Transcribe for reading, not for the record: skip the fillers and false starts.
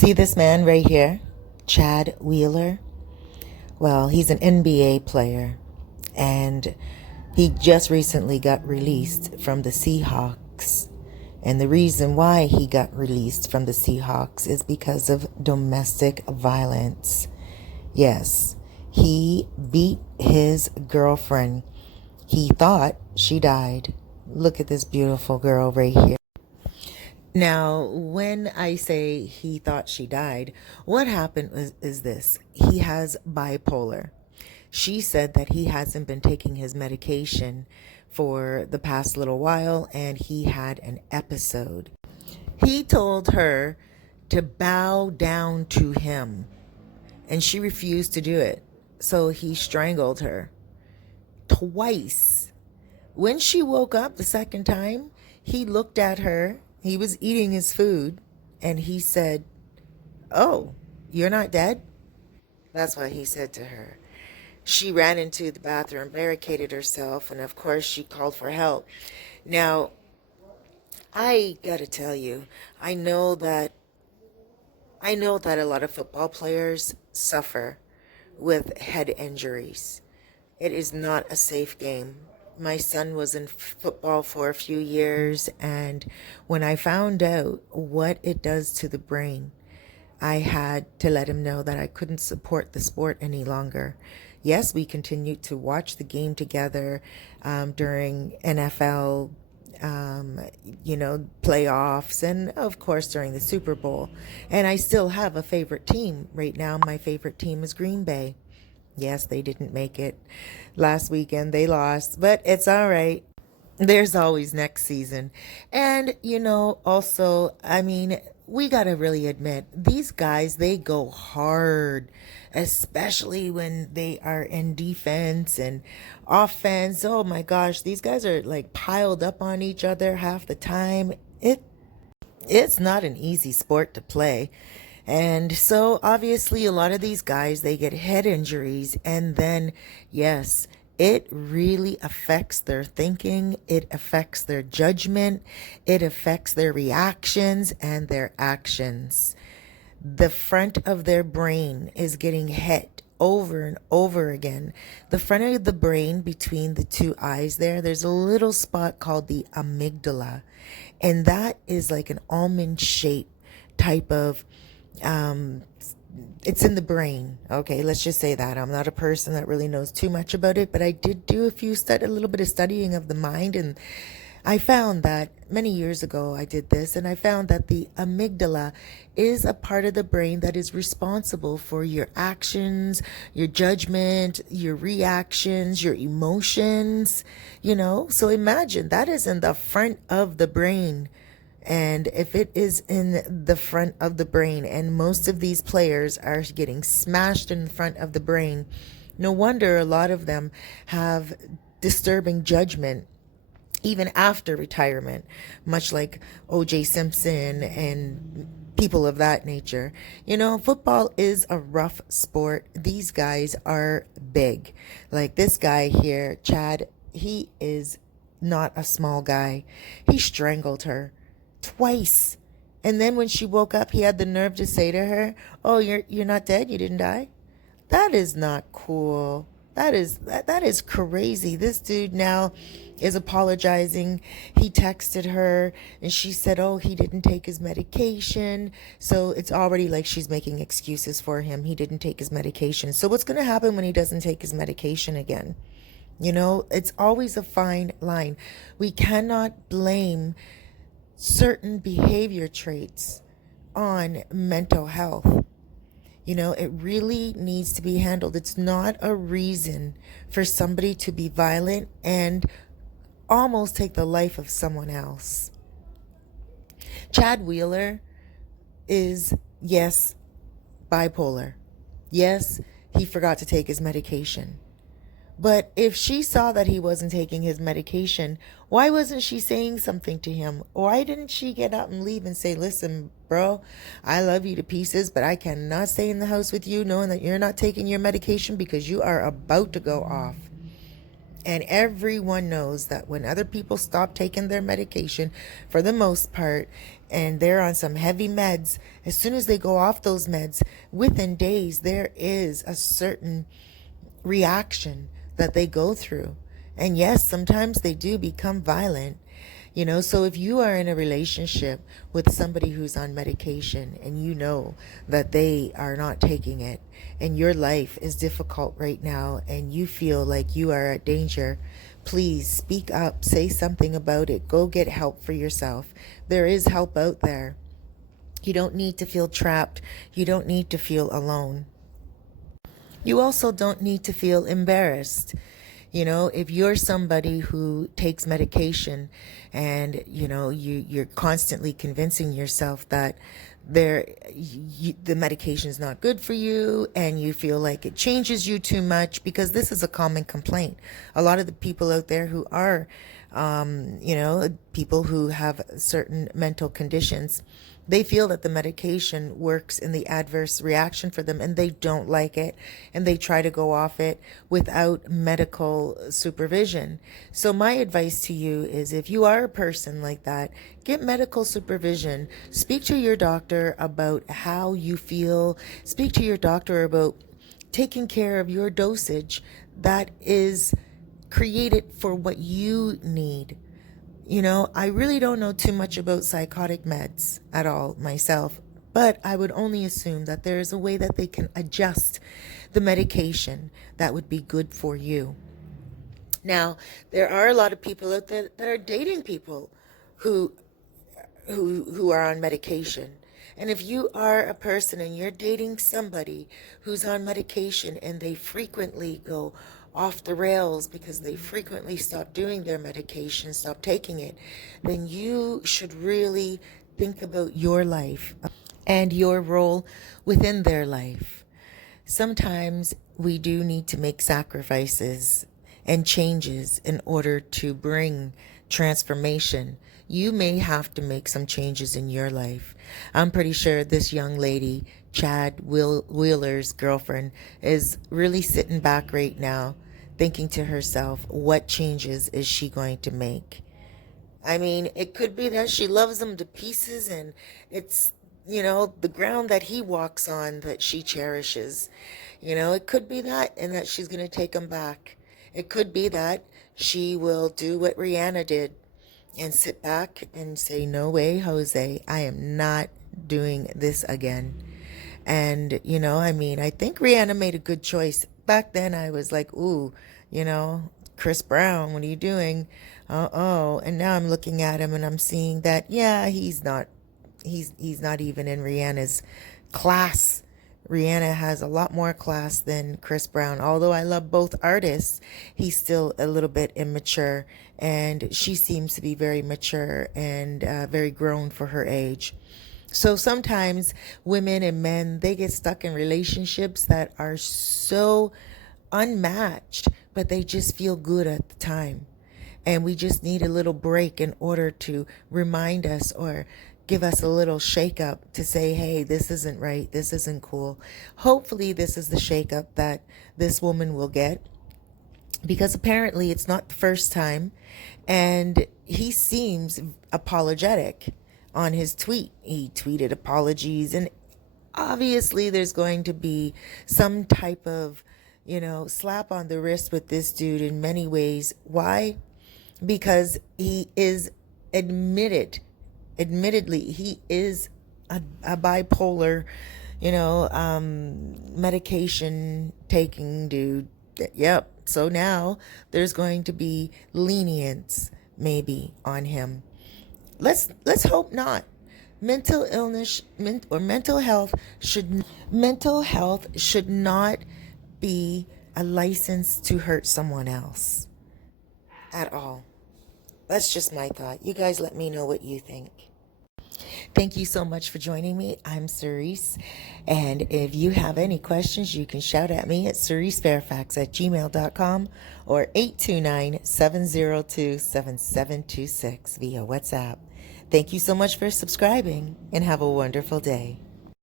See this man right here, Chad Wheeler? Well, he's an NBA player, and he just recently got released from the Seahawks. And the reason why he got released from the Seahawks is because of domestic violence. Yes, he beat his girlfriend. He thought she died. Look at this beautiful girl right here. Now, when I say he thought she died, what happened is this. He has bipolar. She said that he hasn't been taking his medication for the past little while, and he had an episode. He told her to bow down to him, and she refused to do it. So he strangled her twice. When she woke up the second time, he looked at her. He was eating his food, and he said, "Oh, you're not dead?" That's what he said to her. She ran into the bathroom, barricaded herself, and of course she called for help. Now, I gotta tell you, I know that a lot of football players suffer with head injuries. It is not a safe game. My son was in football for a few years, and when I found out what it does to the brain, I had to let him know that I couldn't support the sport any longer. Yes, we continued to watch the game together during NFL, playoffs, and of course during the Super Bowl. And I still have a favorite team. Right now, my favorite team is Green Bay. Yes, they didn't make it last weekend. They lost, but it's all right. There's always next season. And, also, we got to really admit, these guys, they go hard, especially when they are in defense and offense. Oh my gosh, these guys are like piled up on each other half the time. It's not an easy sport to play. And so obviously a lot of these guys, they get head injuries, and then yes, it really affects their thinking, it affects their judgment, it affects their reactions and their actions. The front of their brain is getting hit over and over again. The front of the brain between the two eyes there's a little spot called the amygdala. And that is like an almond shape type of it's in the brain. Okay, let's just say that. I'm not a person that really knows too much about it, but I did do a little bit of studying of the mind, and I found that many years ago I did this, and I found that the amygdala is a part of the brain that is responsible for your actions, your judgment, your reactions, your emotions, So imagine that is in the front of the brain. And if it is in the front of the brain, and most of these players are getting smashed in the front of the brain, no wonder a lot of them have disturbing judgment even after retirement, much like O.J. Simpson and people of that nature. Football is a rough sport. These guys are big. Like this guy here, Chad, he is not a small guy. He strangled her twice. And then when she woke up, he had the nerve to say to her, "Oh, you're not dead? You didn't die?" That is not cool. That is crazy. This dude now is apologizing. He texted her and she said, "Oh, he didn't take his medication." So it's already like she's making excuses for him. He didn't take his medication. So what's going to happen when he doesn't take his medication again? It's always a fine line. We cannot blame certain behavior traits on mental health. It really needs to be handled. It's not a reason for somebody to be violent and almost take the life of someone else. Chad Wheeler is, yes, bipolar. Yes, he forgot to take his medication. But if she saw that he wasn't taking his medication, why wasn't she saying something to him? Why didn't she get up and leave and say, "Listen, bro, I love you to pieces, but I cannot stay in the house with you knowing that you're not taking your medication because you are about to go off." And everyone knows that when other people stop taking their medication, for the most part, and they're on some heavy meds, as soon as they go off those meds, within days, there is a certain reaction that they go through. And yes, sometimes they do become violent. So if you are in a relationship with somebody who's on medication and you know that they are not taking it and your life is difficult right now and you feel like you are at danger, please speak up, say something about it, go get help for yourself. There is help out there. You don't need to feel trapped. You don't need to feel alone. You also don't need to feel embarrassed. If you're somebody who takes medication and, you're constantly convincing yourself that the medication is not good for you and you feel like it changes you too much, because this is a common complaint. A lot of the people out there who are, people who have certain mental conditions, they feel that the medication works in the adverse reaction for them and they don't like it and they try to go off it without medical supervision. So my advice to you is, if you are a person like that, get medical supervision. Speak to your doctor about how you feel. Speak to your doctor about taking care of your dosage that is created for what you need. I really don't know too much about psychotic meds at all myself, but I would only assume that there is a way that they can adjust the medication that would be good for you. Now, there are a lot of people out there that are dating people who are on medication. And if you are a person and you're dating somebody who's on medication and they frequently go off the rails because they frequently stop doing their medication, stop taking it, then you should really think about your life and your role within their life. Sometimes we do need to make sacrifices and changes in order to bring transformation. You may have to make some changes in your life. I'm pretty sure this young lady, Chad Wheeler's girlfriend, is really sitting back right now thinking to herself, what changes is she going to make? I mean, it could be that she loves him to pieces and it's, the ground that he walks on that she cherishes. It could be that, and that she's going to take him back. It could be that she will do what Rihanna did and sit back and say, no way, Jose, I am not doing this again. And, I think Rihanna made a good choice. Back then I was like, ooh, Chris Brown, what are you doing? Uh-oh. And now I'm looking at him and I'm seeing that, yeah, he's not even in Rihanna's class. Rihanna has a lot more class than Chris Brown. Although I love both artists, he's still a little bit immature, and she seems to be very mature and very grown for her age. So sometimes women and men, they get stuck in relationships that are so unmatched, but they just feel good at the time. And we just need a little break in order to remind us or give us a little shake up to say, hey, this isn't right. This isn't cool. Hopefully this is the shake up that this woman will get, because apparently it's not the first time. And he seems apologetic on his tweet. He tweeted apologies, and obviously there's going to be some type of, slap on the wrist with this dude in many ways. Why? Because he is admittedly, he is a bipolar, medication taking dude. Yep. So now there's going to be lenience maybe on him. Let's hope not. Mental illness or mental health should not be a license to hurt someone else at all. That's just my thought. You guys let me know what you think. Thank you so much for joining me. I'm Cerise. And if you have any questions, you can shout at me at cerisefairfax@gmail.com or 829-702-7726 via WhatsApp. Thank you so much for subscribing and have a wonderful day.